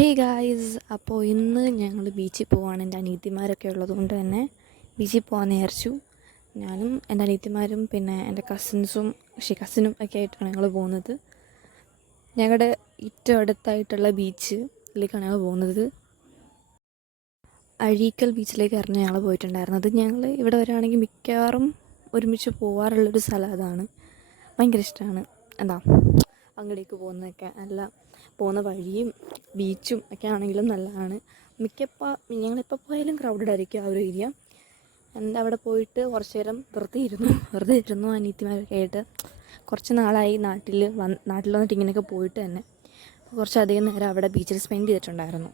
Hey guys, അപ്പോൾ ഇന്ന് ഞങ്ങൾ ബീച്ചിൽ പോവാണ്. എൻ്റെ അനിയത്തിമാരൊക്കെ ഉള്ളതുകൊണ്ട് തന്നെ ബീച്ചിൽ പോകാമെന്ന് വിചാരിച്ചു. ഞാനും എൻ്റെ അനിയത്തിമാരും പിന്നെ എൻ്റെ കസിനും ഒക്കെ ആയിട്ടാണ് ഞങ്ങൾ പോകുന്നത്. ഞങ്ങളുടെ ഏറ്റവും അടുത്തായിട്ടുള്ള ബീച്ചിലേക്കാണ് ഞങ്ങൾ പോകുന്നത്. അഴീക്കൽ ബീച്ചിലേക്കായിരുന്നു ഞങ്ങൾ പോയിട്ടുണ്ടായിരുന്നത്. ഞങ്ങൾ ഇവിടെ വരികയാണെങ്കിൽ മിക്കവാറും ഒരുമിച്ച് പോകാറുള്ളൊരു സ്ഥലം അതാണ്. ഭയങ്കര ഇഷ്ടമാണ്. അങ്ങോട്ടേക്ക് പോകുന്നതൊക്കെ നല്ല പോകുന്ന വഴിയും ബീച്ചും ഒക്കെ ആണെങ്കിലും നല്ലതാണ്. ഞങ്ങളിപ്പോൾ പോയാലും ക്രൗഡഡ് ആയിരിക്കും ആ ഒരു ഏരിയ. അവിടെ പോയിട്ട് കുറച്ച് നേരം വെറുതെ ഇരുന്നു അനിയത്തിമാരൊക്കെ ആയിട്ട്. കുറച്ച് നാളായി നാട്ടിൽ വന്നിട്ട് ഇങ്ങനെയൊക്കെ പോയിട്ട് തന്നെ കുറച്ചധികം നേരം അവിടെ ബീച്ചിൽ സ്പെൻഡ് ചെയ്തിട്ടുണ്ടായിരുന്നു.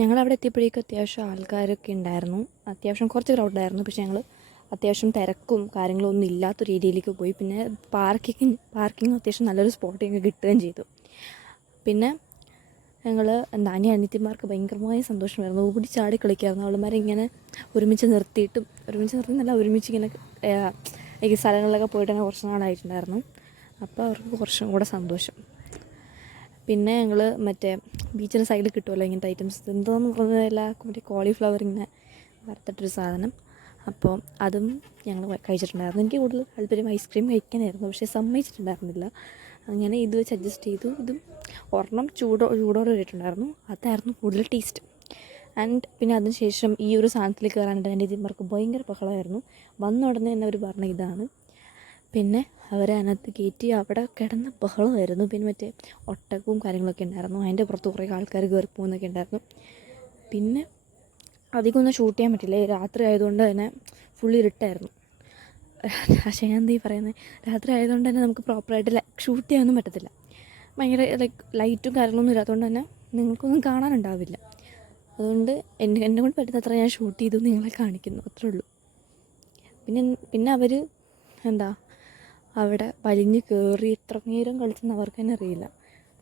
ഞങ്ങളവിടെ എത്തിയപ്പോഴേക്കും അത്യാവശ്യം ആൾക്കാരൊക്കെ ഉണ്ടായിരുന്നു. അത്യാവശ്യം കുറച്ച് ക്രൗഡായിരുന്നു. പക്ഷേ ഞങ്ങൾ അത്യാവശ്യം തിരക്കും കാര്യങ്ങളും ഒന്നും ഇല്ലാത്ത രീതിയിലേക്ക് പോയി. പിന്നെ പാർക്കിംഗ് അത്യാവശ്യം നല്ലൊരു സ്പോട്ടിങ് കിട്ടുകയും ചെയ്തു. പിന്നെ ഞങ്ങൾ അനിയത്തിമാർക്ക് ഭയങ്കരമായ സന്തോഷമായിരുന്നു. ഓടിച്ചാടി കളിക്കായിരുന്നു. അവളുമാരിങ്ങനെ ഒരുമിച്ച് നിർത്തിയിട്ടല്ല ഒരുമിച്ച് ഇങ്ങനെ ഈ സ്ഥലങ്ങളിലൊക്കെ പോയിട്ട് തന്നെ കുറച്ച് നാളായിട്ടുണ്ടായിരുന്നു. അപ്പോൾ അവർക്ക് കുറച്ചും കൂടെ സന്തോഷം. പിന്നെ ഞങ്ങൾ ബീച്ചിൻ്റെ സൈഡിൽ കിട്ടുമല്ലോ ഇങ്ങനത്തെ ഐറ്റംസ്. എന്താണെന്ന് പറഞ്ഞതല്ല, കോളിഫ്ലവർ ഇങ്ങനെ വറുത്തിട്ടൊരു സാധനം. അപ്പോൾ അതും ഞങ്ങൾ കഴിച്ചിട്ടുണ്ടായിരുന്നു. എനിക്ക് കൂടുതൽ താല്പര്യം ഐസ്ക്രീം കഴിക്കാനായിരുന്നു, പക്ഷേ സമ്മതിച്ചിട്ടുണ്ടായിരുന്നില്ല. അങ്ങനെ ഇത് വെച്ച് അഡ്ജസ്റ്റ് ചെയ്തു. ഇതും ഒരെണ്ണം ചൂടോടെ ഇട്ടിട്ടുണ്ടായിരുന്നു. അതായിരുന്നു കൂടുതൽ ടേസ്റ്റ്. പിന്നെ അതിന് ശേഷം ഈ ഒരു സാധനത്തിൽ കയറാനായിട്ട് എൻ്റെ ഇതിന്മാർക്ക് ഭയങ്കര ബഹളമായിരുന്നു. വന്ന ഉടനെ തന്നെ അവർ പറഞ്ഞ ഇതാണ്. പിന്നെ അവരെ അതിനകത്ത് കയറ്റി അവിടെ കിടന്ന ബഹളമായിരുന്നു. പിന്നെ ഒട്ടകവും കാര്യങ്ങളൊക്കെ ഉണ്ടായിരുന്നു. അതിൻ്റെ പുറത്ത് കുറേ ആൾക്കാർ കയറി പോകുന്നൊക്കെ ഉണ്ടായിരുന്നു. പിന്നെ അധികം ഒന്നും ഷൂട്ട് ചെയ്യാൻ പറ്റില്ല. രാത്രി ആയതുകൊണ്ട് തന്നെ ഫുൾ ഇരുട്ടായിരുന്നു. പക്ഷേ ഞാൻ എന്താ പറയുന്നത്, രാത്രി ആയതുകൊണ്ട് തന്നെ നമുക്ക് പ്രോപ്പറായിട്ട് ഷൂട്ട് ചെയ്യാനൊന്നും പറ്റത്തില്ല. ഭയങ്കര ലൈറ്റും കാര്യങ്ങളൊന്നും ഇല്ലാത്തതുകൊണ്ട് തന്നെ നിങ്ങൾക്കൊന്നും കാണാനുണ്ടാവില്ല. അതുകൊണ്ട് എന്നെ കൊണ്ട് പറ്റുന്നത്ര ഞാൻ ഷൂട്ട് ചെയ്തു നിങ്ങളെ കാണിക്കുന്നു, അത്രേ ഉള്ളൂ. പിന്നെ അവർ അവിടെ വലിഞ്ഞ് കയറി എത്ര നേരം കളിച്ചെന്ന് അവർക്ക് തന്നെ അറിയില്ല.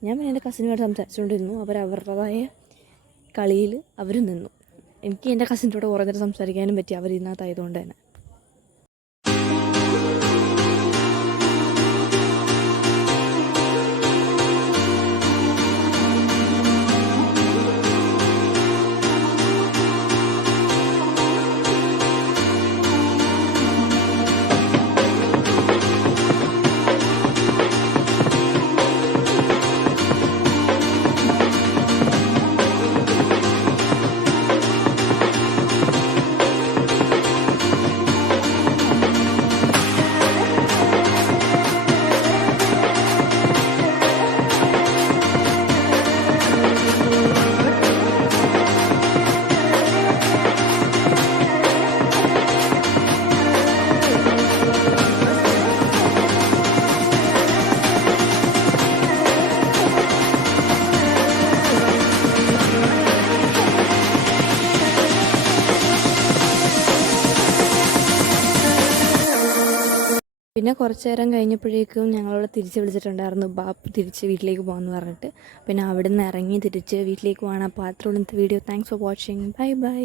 ഞാൻ പിന്നെ എൻ്റെ കസിനുമായിട്ട് സംസാരിച്ചുകൊണ്ടിരുന്നു. അവരവരുടേതായ കളിയിൽ അവർ നിന്നു. എനിക്ക് എൻ്റെ കസിൻ്റെ കൂടെ കുറേ നേരം സംസാരിക്കാനും പറ്റി, അവർ ഇതിനകത്തായതുകൊണ്ട് തന്നെ. പിന്നെ കുറച്ച് നേരം കഴിഞ്ഞപ്പോഴേക്കും ഞങ്ങളവിടെ തിരിച്ച് വിളിച്ചിട്ടുണ്ടായിരുന്നു, തിരിച്ച് വീട്ടിലേക്ക് പോകാമെന്ന് പറഞ്ഞിട്ട്. പിന്നെ അവിടെ നിന്ന് ഇറങ്ങി തിരിച്ച് വീട്ടിലേക്ക് പോകണം. അപ്പോൾ അത്രയുള്ള video. Thanks for watching. Bye by.